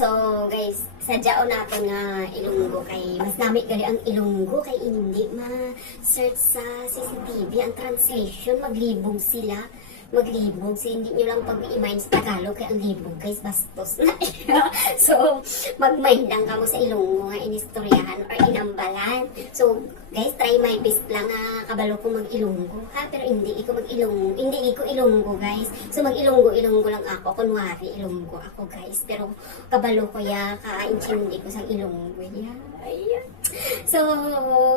So guys, sadyaon nato nga Ilonggo kay mas nami gali ang Ilonggo kay hindi ma-search sa CCTV ang translation maglibog sila. Maglibog so hindi nyo lang pag-i-mind sa Tagalog kay ang libog guys bastos na. So mag-mind lang kamo sa Ilonggo nga inistoryahan or inambalan. So guys try my best lang. Nga kabalo ko mag-Ilonggo. Ha pero hindi ko mag-Ilonggo. Hindi ko Ilonggo guys. So mag-Ilonggo Ilonggo lang ako. Kunwari Ilonggo ako guys. Pero kabalo ko ya ka-intindi ko sa Ilonggo. Ya. So,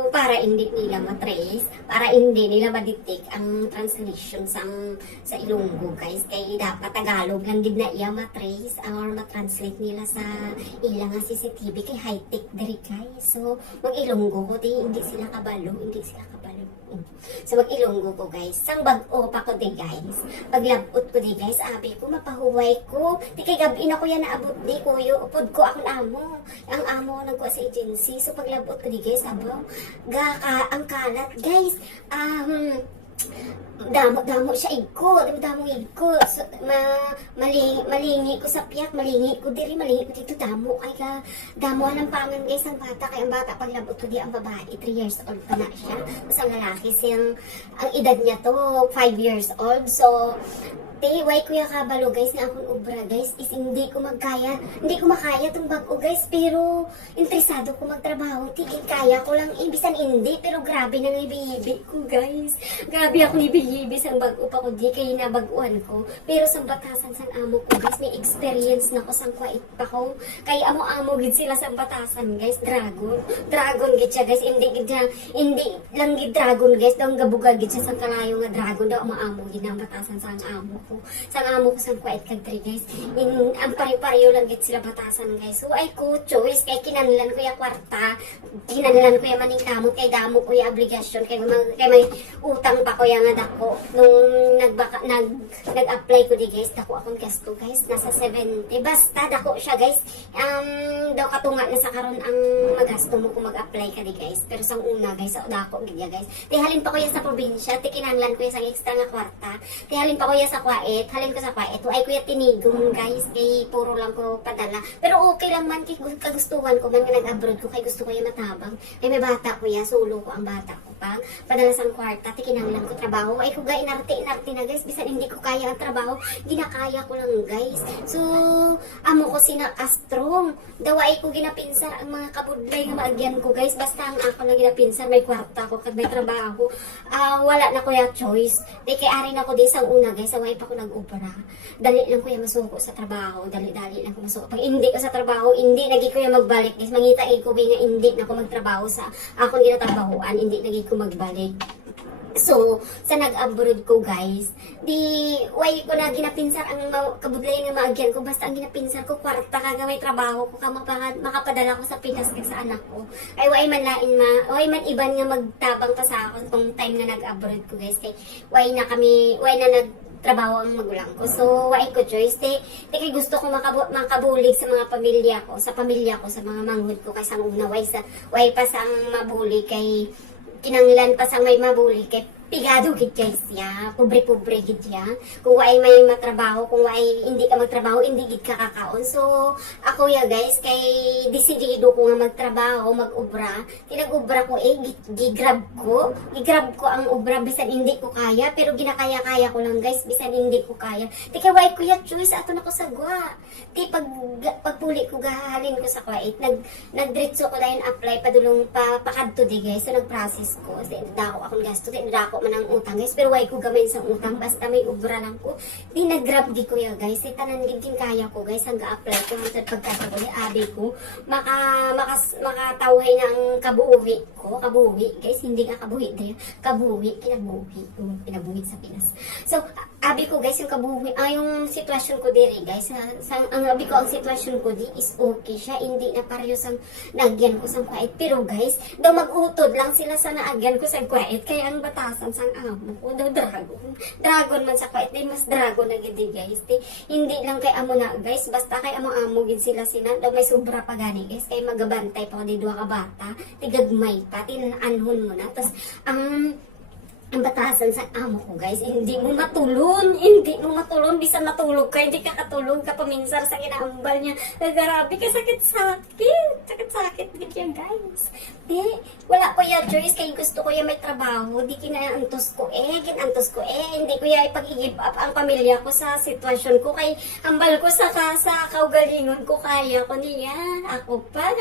para hindi nila matrace, para hindi nila madetect ang translation sa sa Ilonggo, guys. Kaya dapat Tagalog lang gid na iya matrace or matranslate nila sa ilang CCTV kay high-tech diri, guys. So, mag-Ilonggo ko, di, hindi sila kabalo, hindi sila kabalo. So, mag-Ilonggo ko, guys. Sang bag-o pa ko, di, guys. Paglabot ko, di, guys, abi ko, mapahuway ko. Di kay gabi na ko yan naabot, di, kuyo. Upod ko akong amo. Ang amo nagkuha sa agency. So, paglabot ko, di, guys, abo, ga, ka, ang kalat, guys. Um, damo damo siya igko damo damo igko. So, ma malingi, malingi ko sa piyak malingi ko diri malingi ko dito. Damo ay ka damo ng pangan guys ang bata. Kay ang bata paglabot ko di ang babae 3 years old pa na siya. Tapos ang lalaki siyang ang edad niya to 5 years old. So Te, why kuya kabalo guys nga akong ubra guys is hindi ko magkaya, hindi ko makaya tong bag-o guys pero interesado ko magtrabaho, tigil kaya ko lang ibisan hindi pero grabe nang ibiyibi ko guys. Grabe ako ibiyibi sang bag-o pa ko di kay nabaguan ko pero sa batasan sang amo ko guys may experience na ko sang kwait pa ko. Kay amo-amo gid sila sa batasan guys, dragon. Dragon gid siya guys, hindi gid hindi lang gid dragon guys, daw gabugal gid siya sang kalayo nga dragon daw amo-amo gid ang batasan sang amo ko. Sang amo ko sang quiet country guys. In, ang pare-pareho lang gid sila batasan guys. So ay ko choice kay kinanilan ko ya kwarta. Kinanilan ko ya maning kamo kay damo ko ya obligasyon kay kay may utang pa ko ya nga dako nung nag nag-apply ko di guys. Dako akong gasto guys. Nasa 70 basta dako siya guys. Um daw katunga na sa karon ang magasto mo kung mag-apply ka di guys. Pero sang una guys sa dako gid ya guys. Tihalin pa ko ya sa probinsya. Tikinanglan ko ya sang extra nga kwarta. Tihalin pa ko ya sa kwait halin ko sa kwait ay kuya tinigong guys? Kay puro lang ko padala. Pero okay lang man kay gu- kagustuhan ko man nga nag-abroad ko kay gusto ko ya matabang. Kay may bata ko ya solo ko ang bata ko pa. Padala sang kwarta tikinanglan ko trabaho. Ay ko ga inarte inarte na guys. Bisan hindi ko kaya ang trabaho. Ginakaya ko lang guys. So amo ko sina strong dawai ko ginapinsar ang mga kabudlay nga maagyan ko guys. Basta ang ako na ginapinsar may kwarta ko kag may trabaho. Ah, wala na ko ya choice. Di kay ari na ko di sang una guys. Away pa ko nag-opera. Dali lang ko ya masuko sa trabaho. Dali dali lang ko masuko. Pag hindi ko sa trabaho hindi lagi ko ya magbalik guys. Mangita ko nga hindi na ko magtrabaho sa akong ginatrabahoan hindi lagi ko magbalik So, sa nag-abroad ko guys, di, way ko na ginapinsar ang kabudlayan nga maagyan ko, basta ang ginapinsar ko, kwarta ka nga may trabaho ko, ka makapadala ko sa Pinas kag sa anak ko. Ay, way man lain ma, way man iban nga magtabang pa sa ako tong time nga nag-abroad ko guys, kay way na kami, way na nag trabaho ang magulang ko. So, why ko choice? Te, te kay gusto ko makabu makabulig sa mga pamilya ko, sa pamilya ko, sa mga manghud ko, kay sa una, why, sa, why pa sa ang mabulig kay kinanglan pa sa may mabuli kay pigado gid kay siya pobre-pobre gid siya. Kung way may matrabaho kung way hindi ka magtrabaho hindi gid ka kakaon. So ako ya guys kay desidido ko nga magtrabaho mag-ubra tinag-ubra ko eh gi- gigrab ko. Gigrab ko ang ubra bisan hindi ko kaya pero ginakaya-kaya ko lang guys bisan hindi ko kaya. Di kay way kuya choice ato na ko sa gwa. Di pag pagpuli ko gahalin ko sa kwait. Nag nagdiretso ko dayon apply padulong pa pakadto di guys so nag-process ko. Kasi dako akong gasto di dako man ang utang guys. Pero way ko gamay sa utang? Basta may ubra lang ko. Di nag-grab di ko ya guys. Di tanan gid kaya ko guys. Hangga apply ko hangtod pagkasabuli abi ko. Maka makas makatawhay ng kabuhi ko. Kabuhi guys. Hindi ka kabuhi di. Kabuhi kinabuhi. Um, kinabuhi sa Pinas. So abi ko guys yung kabuhi ah yung sitwasyon ko diri guys sa, sa ang abi ko ang sitwasyon ko di is okay siya. Hindi na pareho sang naagyan ko sang kwait. Pero guys daw mag-utod lang sila sa naagyan ko sang kwait. Kaya ang batasan sang amo ko daw dragon. Dragon man sa kwait di mas dragon na gid guys. Di hindi lang kay amo na guys. Basta kay amo amo gid sila sinan daw may sobra pa gani guys. Kay magabantay pa ko di duha ka bata. Tigagmay pa tinanhon mo na. Tas ang ang batasan sa amo ko guys, hindi mo matulon, hindi mo matulon, bisan matulog ka, hindi ka katulog ka paminsar sa kinaambal niya. Grabe ka, sakit-sakit, sakit-sakit din yan guys. Di, wala ko ya choice, kaya gusto ko ya may trabaho, di kinaantos ko eh, kinantos ko eh, hindi ko ya ipag-give up ang pamilya ko sa sitwasyon ko, kay ambal ko sa, ka- sa kaugalingon ko, kaya ko niya, ako pa.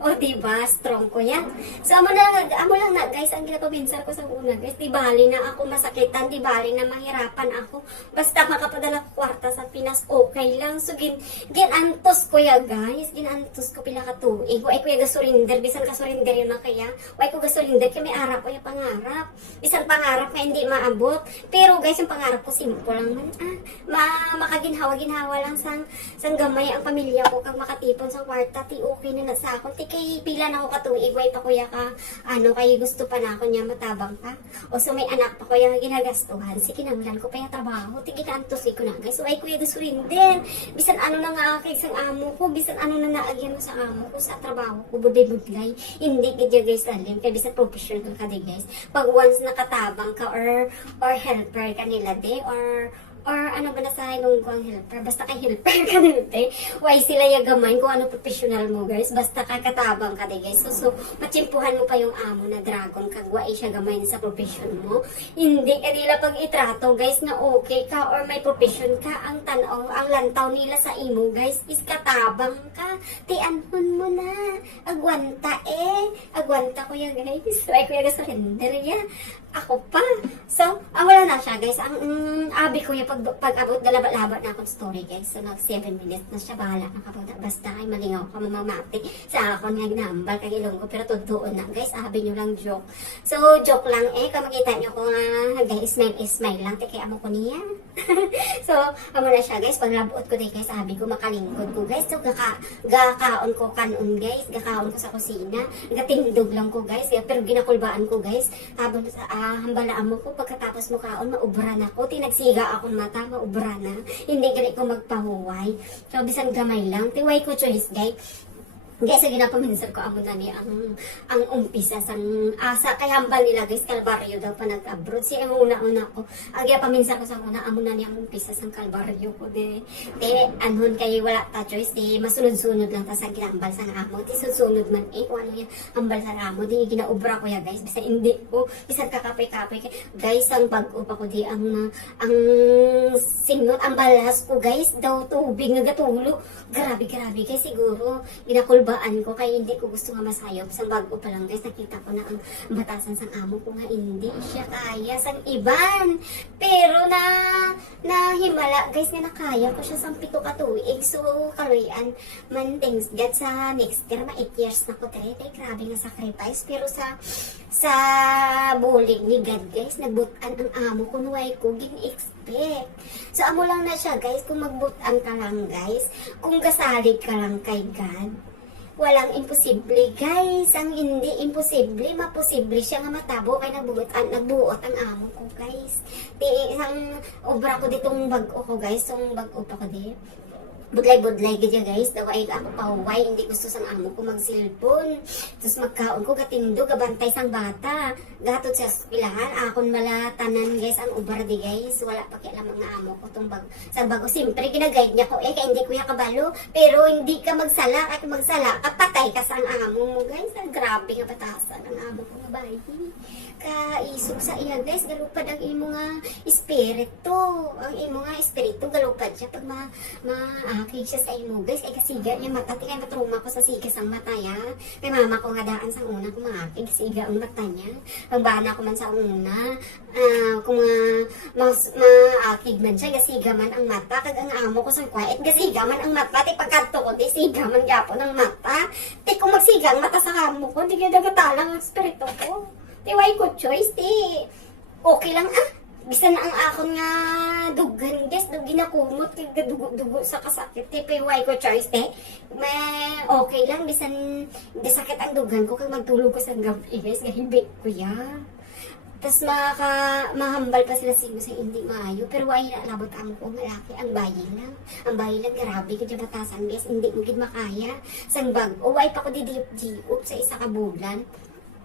O diba, strong ko yan. So, amo na, amo lang na guys, ang ginapabinsar ko sa una guys, di bali na ako masakitan, di bali na mahirapan ako. Basta makapadala kwarta sa Pinas, okay lang. So, gin, ginantos ko ya guys, ginantos ko pila ka tuig. Way ko ya gasurinder, bisan ka surinder yun na kaya. Way ko gasurinder, kaya may arap ko ya pangarap. Bisan pangarap na hindi maabot. Pero guys, yung pangarap ko simple lang man. Ah, ma makaginhawa-ginhawa lang sang, sang gamay ang pamilya ko kag makatipon sa kwarta, ti okay na na sa. Ti kay pila na ako katuig, way pa kuya ka, ano, kay gusto pa na ako niya matabang ka. O so may anak pa kuya ginagastuhan, si kinanglan ko pa yung trabaho, ti ginaantos ko na guys. Ay kuya gasurin din. Bisan ano na nga kay sang amo ko, bisan ano na naagyan mo sa amo ko sa trabaho ko, buday budlay. Hindi gidya guys salim, kay bisan professional ka di guys. Pag once nakatabang ka or or helper ka nila di or or ano ba na sa nung ang helper? Basta kay helper ka di why sila yagamay kung ano professional mo guys? Basta ka katabang ka di guys. So, so matsimpuhan mo pa yung amo na dragon kag why siya gamay sa profession mo. Hindi ka nila pag itrato guys na okay ka or may profession ka ang tanaw ang lantaw nila sa imo guys is katabang ka. Tianhon mo na. Agwanta eh. Agwanta ko ya guys. Why ko ya surrender ya ako pa. So, ah, wala na siya, guys. Ang mm, abi ko yung pag, pag abot na labat-labat na akong story, guys. So, nag 7 minutes na siya. Bahala na kapag basta ay malingaw ka mamamati sa ako nga ginambal kag ilong ko. Pero totoo na, guys. Abi nyo lang joke. So, joke lang eh. Kung makita nyo ko nga, guys, smile is smile lang. Teke, amo ko niya. so, amo na siya, guys. Pag nabuot ko din, guys, sabi ko makalingkod ko, guys. So, gaka, gakaon ko kanon, guys. Gakaon ko sa kusina. Gatindog lang ko, guys. Pero ginakulbaan ko, guys. Habang sa ah, hambalaan mo ko, pagkatapos mo kaon, maubra na ko. Tinagsiga akong mata, maubra na. Hindi gali ko magpahuway. So, bisan gamay lang. Tiway ko choice, guys. Guys, sa ginapaminsan ko amo na ang ang umpisa sang asa kay hambal nila guys kalbaryo daw pa nag-abroad si amo una-una ko. Ang ginapaminsan ko sa una amo na ang umpisa sang kalbaryo ko de. De anhon kay wala ta choice di masunod-sunod lang ta sa ginambal sang amo. Di susunod man eh kung ano yan ambal sang amo di ginaubra ko ya guys bisa hindi ko bisan kakapay-kapay guys ang bag-o pa ko di ang ang singot ang balas ko guys daw tubig nga gatulo. Grabe grabe kay siguro ginakulbaan ko kay hindi ko gusto nga masayop sang bago pa lang guys. Nakita ko na ang batasan sang amo ko nga hindi siya kaya sang iban. Pero na na himala guys nga nakaya ko siya sang pito ka tuig. So kaluyan man thanks God sa next year ma 8 years na ko tayo tayo grabe nga sacrifice. Pero sa sa bulig ni God guys nagbutan ang amo ko nuway ko gin-expect so amo lang na siya guys kung magbutan ka lang guys. Kung gasalig ka lang kay God walang imposible guys. Ang hindi imposible maposible siya nga matabo kay nagbuot ang nagbuot ang amo ko guys. Di isang obra ko ditong bag-o ko guys. Tong bag-o pa ko di budlay-budlay gadya guys. Daw ay ako pauway hindi gusto sang amo ko mag-cellphone tapos magkaon ko katindo gabantay sang bata. Gatot sa eskwelahan akon malatanan guys ang ubar di guys. Wala pa kialam ang amo ko tong bag sa bago. Simpre ginaguide niya ko. Eh kaya hindi ko ya kabalo. Pero hindi ka magsala at magsala kapatay ka sa ang amo mo guys. Ang grabe nga batasan ang amo ko nga bahay kaisog sa iya guys. Galupad ang imo nga espiritu. Ang imo nga espiritu galupad siya pag ma maakig siya sa imo guys kay kasiga niya mata kay matruma ko sa sigas ang mata ya. Kay mama ko nga daan sang una kung maakig siga ang mata niya. Ang bana ko man sa una. Ah kung ma mas maakig man siya gasiga man ang mata. Kag ang amo ko sang quiet gasiga man ang mata. Ti pagkadto ko di siga man gyapon ang mata. Ti kung magsiga ang mata sa amo ko di gyud dagatalang ang espiritu ko. Ti why ko choice, ti. Okay lang ah. Bisan ang akon nga dugan, guys, dug ginakumot kay dugo-dugo sa kasakit. Ti pay why ko choice, ti. May okay lang bisan di sakit ang dugan ko kay magtulog ko sa gabi, guys, gahibi ko ya. Tapos maka, mahambal pa sila sa sa hindi maayo. Pero why na labot ang ko malaki ang bayi lang. Ang bayi lang grabe kaya batasan guys. Hindi mo gid makaya. Sang bag. O why pa ko di diop sa isa ka bulan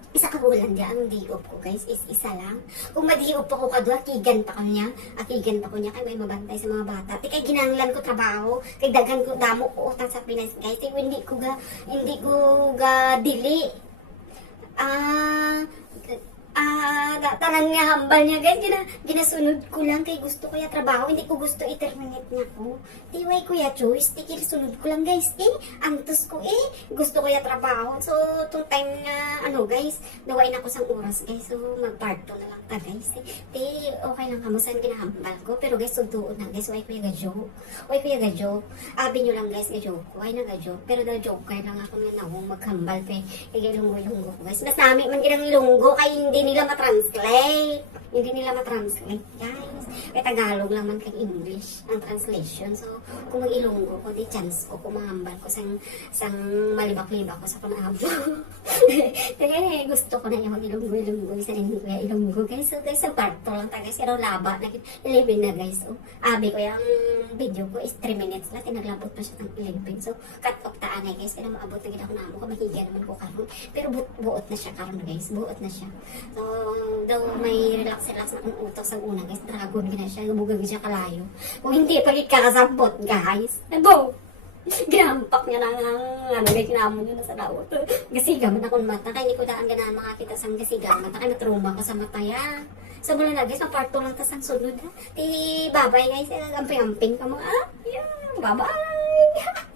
isa ka bulan di ang diop ko guys is isa lang. Kung madiop ako kadwa, akigan pa ko niya. Akigan pa ko niya kay may mabantay sa mga bata. Ti kay ginanglan ko trabaho, kay dagan ko damo ko utang sa Pinas guys. Ti hindi ko ga hindi ko ga dili. Ah, da- tanan nga hambal niya guys, gina, ginasunod ko lang kay gusto ko ya trabaho, hindi ko gusto i-terminate niya ko. Tiway ko ya choice, ti sunod ko lang guys, eh, antos ko eh, gusto ko ya trabaho. So, tong time nga, ano guys, dawain ako sang oras guys, so mag-part 2 na lang ta guys. Eh, ti, okay lang kamo saan ginahambal ko, pero guys, sugduon na guys, way ko ya gadyo. Way ko ya gadyo. Abi nyo lang guys, gadyo ko, ay na gadyo. Pero da joke kay lang ako nga nawong maghambal pe, kay ilunggo-ilunggo ko guys. Mas nami man ginang ilunggo, kay hindi nila matranslate. Hindi nila matranslate, guys. Kaya Tagalog lang man kay English ang translation. So, kung mag-ilunggo ko, di chance ko kumahambal ko sang, sang malibak-libak ko sa panabo. Kaya gusto ko na yung mag-ilunggo-ilunggo. Isa ko yung ilunggo, guys. So, guys, sa part 2 lang ta, guys. Pero laba, nag 11 na, guys. So, abi ko yung video ko is 3 minutes lang. Tinaglabot pa siya ng 11. So, cut off taan eh, guys. Kaya maabot na gina ko na. Mahiga naman ko karon. Pero bu- buot na siya karon, guys. Buot na siya. So, daw may relax-relax na kung utok sa una, guys. Dragon gina siya. Bugag siya kalayo. Kung hindi pa kakasabot, guys. Abo! Ginampak niya lang ang ano, may kinamon niya na sa lawot. Gasiga man akong mata. Kaya hindi ko daan ganaan makakita sa gasiga mata. Kaya natruma ko sa mata ya. Sa mula na guys, maparto lang tas ang sunod ha. Ti babay guys, amping-amping ka mga. Ah, yeah, bye-bye.